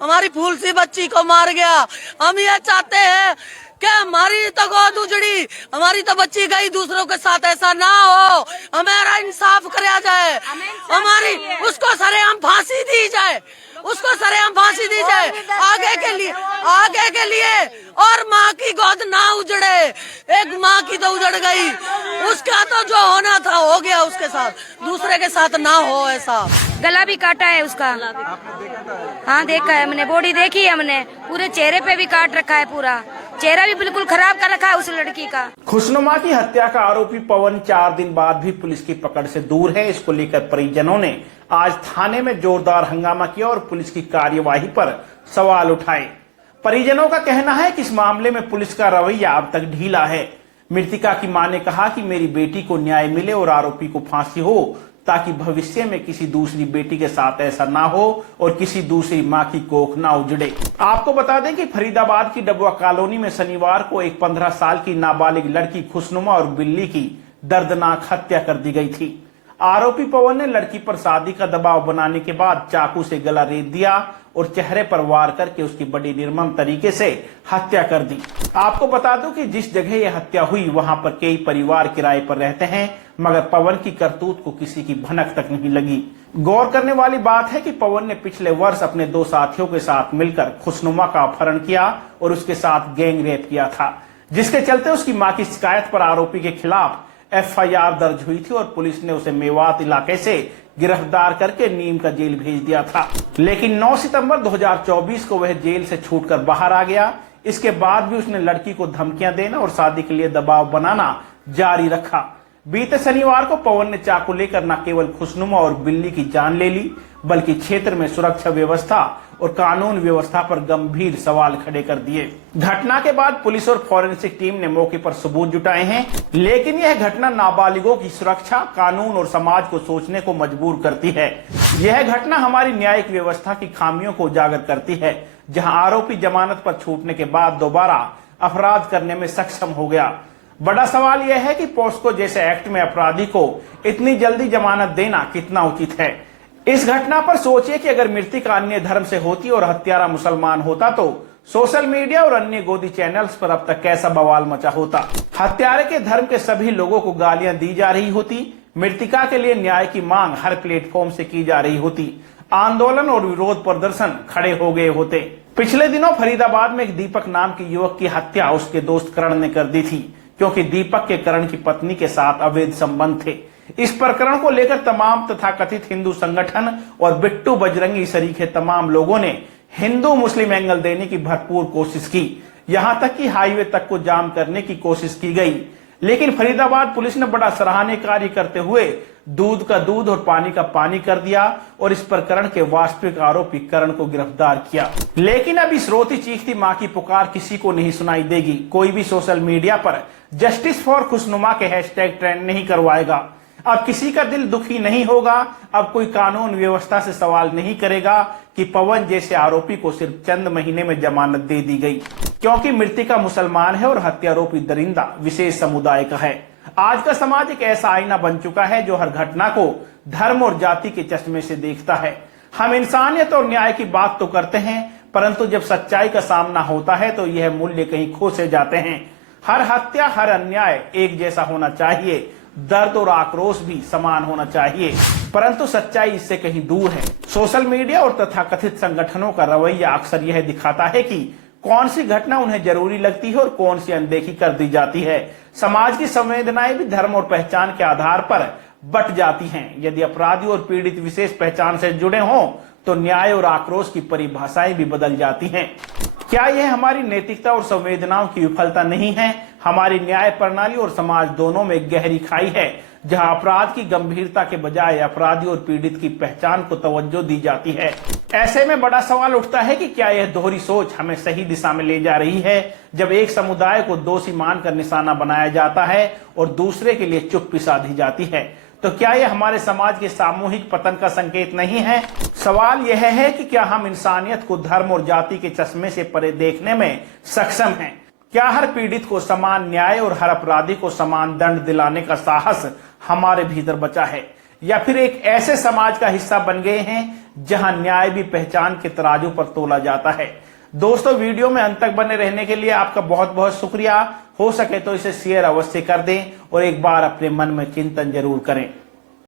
हमारी फूल सी बच्ची को मार गया। हम ये चाहते हैं कि हमारी तो गोद उजड़ी, हमारी तो बच्ची गई, दूसरों के साथ ऐसा ना हो। हमारा इंसाफ कराया जाए, हमारी उसको सरेआम फांसी दी जाए, उसको सरेआम फांसी दी जाए आगे के लिए। और माँ की गोद ना उजड़े। एक माँ की तो उजड़ गई, उसका तो जो होना था हो गया उसके साथ, दूसरे के साथ ना हो ऐसा। गला भी काटा है उसका। हाँ देखा है हमने, बॉडी देखी है हमने, पूरे चेहरे पे भी काट रखा है, पूरा चेहरा भी बिल्कुल खराब कर रखा है उस लड़की का। खुशनुमा की हत्या का आरोपी पवन 4 दिन बाद भी पुलिस की पकड़ से दूर है। इसको लेकर परिजनों ने आज थाने में जोरदार हंगामा किया और पुलिस की कार्यवाही पर सवाल उठाए। परिजनों का कहना है कि इस मामले में पुलिस का रवैया अब तक ढीला है। मृतिका की मां ने कहा कि मेरी बेटी को न्याय मिले और आरोपी को फांसी हो, ताकि भविष्य में किसी दूसरी बेटी के साथ ऐसा ना हो और किसी दूसरी मां की कोख ना उजड़े। आपको बता दें कि फरीदाबाद की डबुआ कॉलोनी में शनिवार को एक 15 साल की नाबालिग लड़की खुशनुमा और बिल्ली की दर्दनाक हत्या कर दी गई थी। आरोपी पवन ने लड़की पर शादी का दबाव बनाने के बाद चाकू से गला रेत दिया और चेहरे पर वार करके उसकी बड़ी निर्मम तरीके से हत्या कर दी। आपको बता दूं कि जिस जगह यह हत्या हुई वहां पर कई परिवार किराए पर रहते हैं, मगर पवन की करतूत को किसी की भनक तक नहीं लगी। गौर करने वाली बात है कि पवन ने पिछले वर्ष अपने 2 साथियों के साथ मिलकर खुशनुमा का अपहरण किया और उसके साथ गैंग रेप किया था, जिसके चलते उसकी मां की शिकायत पर आरोपी के खिलाफ FIR दर्ज हुई थी और पुलिस ने उसे मेवात इलाके से गिरफ्तार करके नीम का जेल भेज दिया था। लेकिन 9 सितंबर 2024 को वह जेल से छूटकर बाहर आ गया। इसके बाद भी उसने लड़की को धमकियां देना और शादी के लिए दबाव बनाना जारी रखा। बीते शनिवार को पवन ने चाकू लेकर न केवल खुशनुमा और बिल्ली की जान ले ली, बल्कि क्षेत्र में सुरक्षा व्यवस्था और कानून व्यवस्था पर गंभीर सवाल खड़े कर दिए। घटना के बाद पुलिस और फॉरेंसिक टीम ने मौके पर सबूत जुटाए हैं, लेकिन यह घटना नाबालिगों की सुरक्षा, कानून और समाज को सोचने को मजबूर करती है। यह घटना हमारी न्यायिक व्यवस्था की खामियों को उजागर करती है, जहां आरोपी जमानत पर छूटने के बाद दोबारा अपराध करने में सक्षम हो गया। बड़ा सवाल यह है कि पोस्को जैसे एक्ट में अपराधी को इतनी जल्दी जमानत देना कितना उचित है। इस घटना पर सोचिए कि अगर मृतिका अन्य धर्म से होती और हत्यारा मुसलमान होता तो सोशल मीडिया और अन्य गोदी चैनल्स पर अब तक कैसा बवाल मचा होता। हत्यारे के धर्म के सभी लोगों को गालियां दी जा रही होती। मृतिका के लिए न्याय की मांग हर प्लेटफॉर्म से की जा रही होती। आंदोलन और विरोध प्रदर्शन खड़े हो गए होते। पिछले दिनों फरीदाबाद में एक दीपक नाम के युवक की हत्या उसके दोस्त करण ने कर दी थी, क्योंकि दीपक के करण की पत्नी के साथ अवैध संबंध थे। इस प्रकरण को लेकर तमाम तथाकथित हिंदू संगठन और बिट्टू बजरंगी सरीखे तमाम लोगों ने हिंदू मुस्लिम एंगल देने की भरपूर कोशिश की। यहां तक कि हाईवे तक को जाम करने की कोशिश की गई, लेकिन फरीदाबाद पुलिस ने बड़ा सराहनीय कार्य करते हुए दूध का दूध और पानी का पानी कर दिया और इस प्रकरण के वास्तविक आरोपी करण को गिरफ्तार किया। लेकिन अब इस रोती चीखती मां की पुकार किसी को नहीं सुनाई देगी। कोई भी सोशल मीडिया पर जस्टिस फॉर खुशनुमा के हैशटैग ट्रेंड नहीं करवाएगा। अब किसी का दिल दुखी नहीं होगा। अब कोई कानून व्यवस्था से सवाल नहीं करेगा कि पवन जैसे आरोपी को सिर्फ चंद महीने में जमानत दे दी गई, क्योंकि मृतिका मुसलमान है और हत्यारोपी दरिंदा विशेष समुदाय का है। आज का समाज एक ऐसा आईना बन चुका है जो हर घटना को धर्म और जाति के चश्मे से देखता है। हम इंसानियत और न्याय की बात तो करते हैं, परंतु जब सच्चाई का सामना होता है तो यह मूल्य कहीं खो से जाते हैं। हर हत्या, हर अन्याय एक जैसा होना चाहिए, दर्द और आक्रोश भी समान होना चाहिए, परंतु सच्चाई इससे कहीं दूर है। सोशल मीडिया और तथाकथित संगठनों का रवैया अक्सर यह दिखाता है कि कौन सी घटना उन्हें जरूरी लगती है और कौन सी अनदेखी कर दी जाती है। समाज की संवेदनाएं भी धर्म और पहचान के आधार पर बट जाती हैं। यदि अपराधी और पीड़ित विशेष पहचान से जुड़े हों तो न्याय और आक्रोश की परिभाषाएं भी बदल जाती हैं। क्या यह हमारी नैतिकता और संवेदनाओं की विफलता नहीं है? हमारी न्याय प्रणाली और समाज दोनों में गहरी खाई है, जहां अपराध की गंभीरता के बजाय अपराधी और पीड़ित की पहचान को तवज्जो दी जाती है। ऐसे में बड़ा सवाल उठता है कि क्या यह दोहरी सोच हमें सही दिशा में ले जा रही है, जब एक समुदाय को दोषी मानकर निशाना बनाया जाता है और दूसरे के लिए चुप्पी साधी जाती है? तो क्या यह हमारे समाज के सामूहिक पतन का संकेत नहीं है? सवाल यह है कि क्या हम इंसानियत को धर्म और जाति के चश्मे से परे देखने में सक्षम हैं? क्या हर पीड़ित को समान न्याय और हर अपराधी को समान दंड दिलाने का साहस हमारे भीतर बचा है, या फिर एक ऐसे समाज का हिस्सा बन गए हैं जहां न्याय भी पहचान के तराजू पर तोला जाता है। दोस्तों, वीडियो में अंत तक बने रहने के लिए आपका बहुत बहुत शुक्रिया। हो सके तो इसे शेयर अवश्य कर दें और एक बार अपने मन में चिंतन जरूर करें।